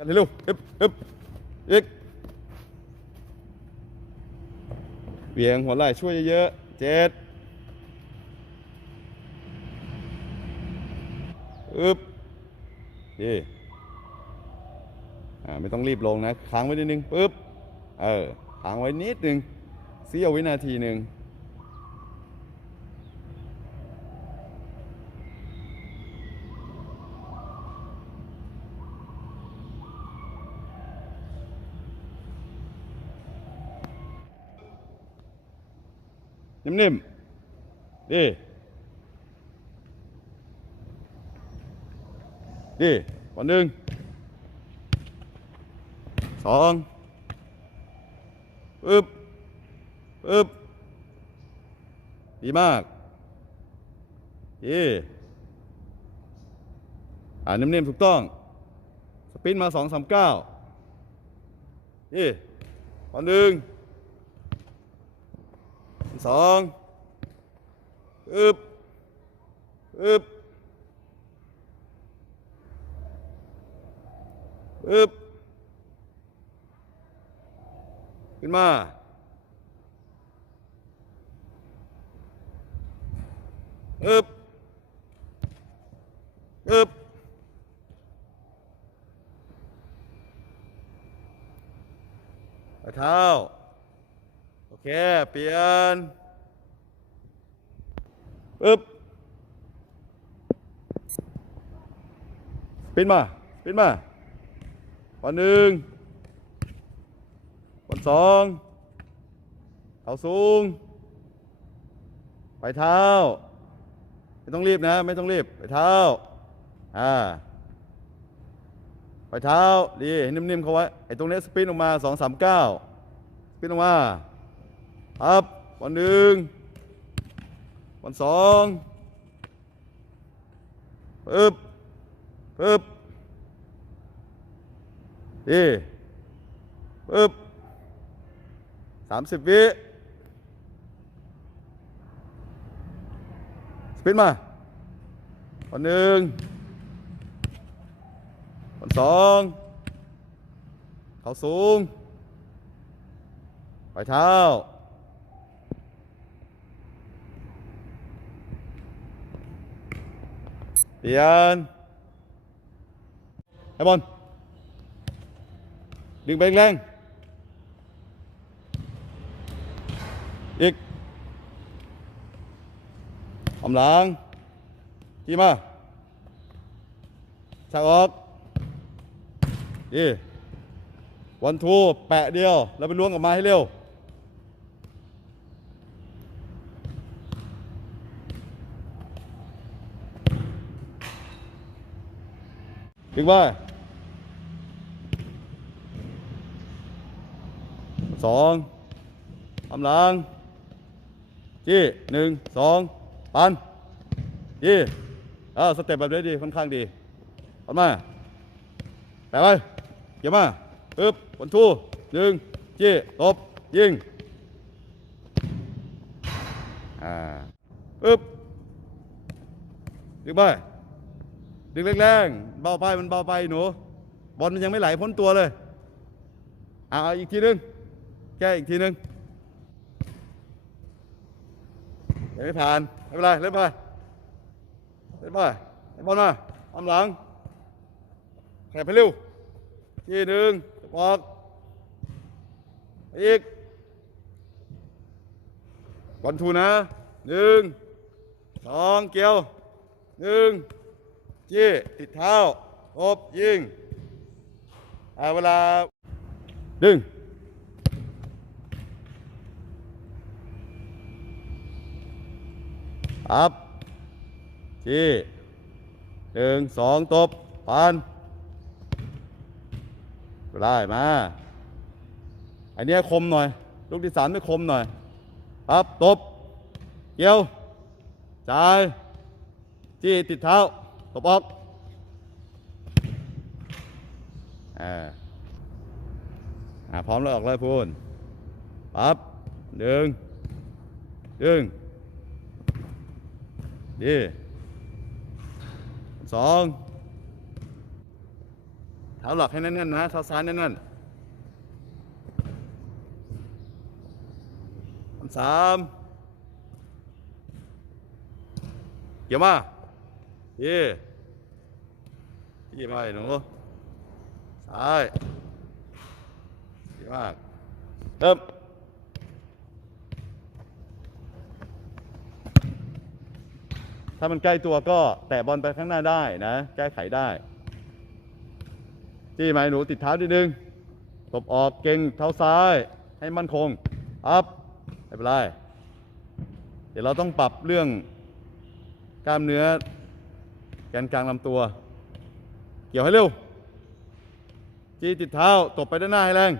กันเร็วฮึบฮึบอีกเบี่ยงหัวไหล่ช่วยเยอะๆเจ็ดอึบดีอ่าไม่ต้องรีบลงนะ ค้างไว้นิดนึงปึ๊บ เออ ค้างไว้นิดนึงเสี้ยววินาทีหนึ่ง นิ่มๆดีดีวันหนึ่งสองปึ๊บปึ๊บดีมากดีอ่านิ่มๆถูกต้อง สปินมาสองสามเก้าดีวันหนึ่ง สองอึบอึบอึบขึ้นมาอึบอึบไปเท้า โอ เปลี่ยนปึ๊บปินมาปินมาวันหนึ่งวันสองเท้าสูง ไปเท้า ไม่ต้องรีบนะ ไม่ต้องรีบ ไปเท้า อ่า ไปเท้า ดี ให้นิ่มๆเขาไว้ ไอ้ตรงนี้สปินออกมาสองสามเก้าขึ้นออกมา ครับวันหนึ่งวันสองปึ๊บปึ๊บดีปึ๊บสามสิบวิสปินมาวันหนึ่งวันสองเขาสูง ไปเท้า เปลี่ยนไอ้บอลดึงไปแรงๆอีกอำหลังที่มาชักออกดีวันทูแปะเดียว แล้วไปล้วงออกมาให้เร็ว ดึงไปสองทำหลังจี้หนึ่งสองปันจี้เออสเต็ปแบบนี้ดีค่อนข้างดีปันมาแปะไปเกี่ยวมาปึ๊บวันทูหนึ่งจี้ตบยิงอ่าปึ๊บดึงไป ดึงแรงๆเบาไปมันเบาไปหนูบอลมันยังไม่ไหลพ้นตัวเลยเอาอีกทีนึงแก้อีกทีนึงยังไม่ผ่านไม่เป็นไรเล่นไปเล่นไปเล่นบอลมาอำหลังแข่ไปเร็วทีหนึ่งออกอีกบอลทูนะหนึ่งสองเกี่ยวหนึ่ง จี้ติดเท้าอบยิงเอาเวลา ดึง อัพจี้หนึ่งสองตบปันได้มา อันนี้คมหน่อย ลูกที่สามไม่คมหน่อยปั๊บตบเกี่ยวจ่ายจี้ติดเท้า บออกอ่าอ่าพร้อมแล้วออกเลยพูนปั๊บหนึ่งดึง ดีสองเท้าหลักให้แน่นๆนะเท้าซ้ายแน่นๆสามเกี่ยวมาเที่ไปหนูซ้ายดีมากเริ่มถ้ามันใกล้ตัวก็แตะบอลไปข้างหน้าได้นะ แก้ไขได้จี้ไหมหนูติดเท้านิดนึงตบออกเก่งเท้าซ้าย ให้มั่นคง อัพไม่เป็นไร เดี๋ยวเราต้องปรับเรื่องกล้ามเนื้อแกนกลางลำตัว เกี่ยวให้เร็ว จี้ติดเท้า ตบไปด้านหน้าให้แรง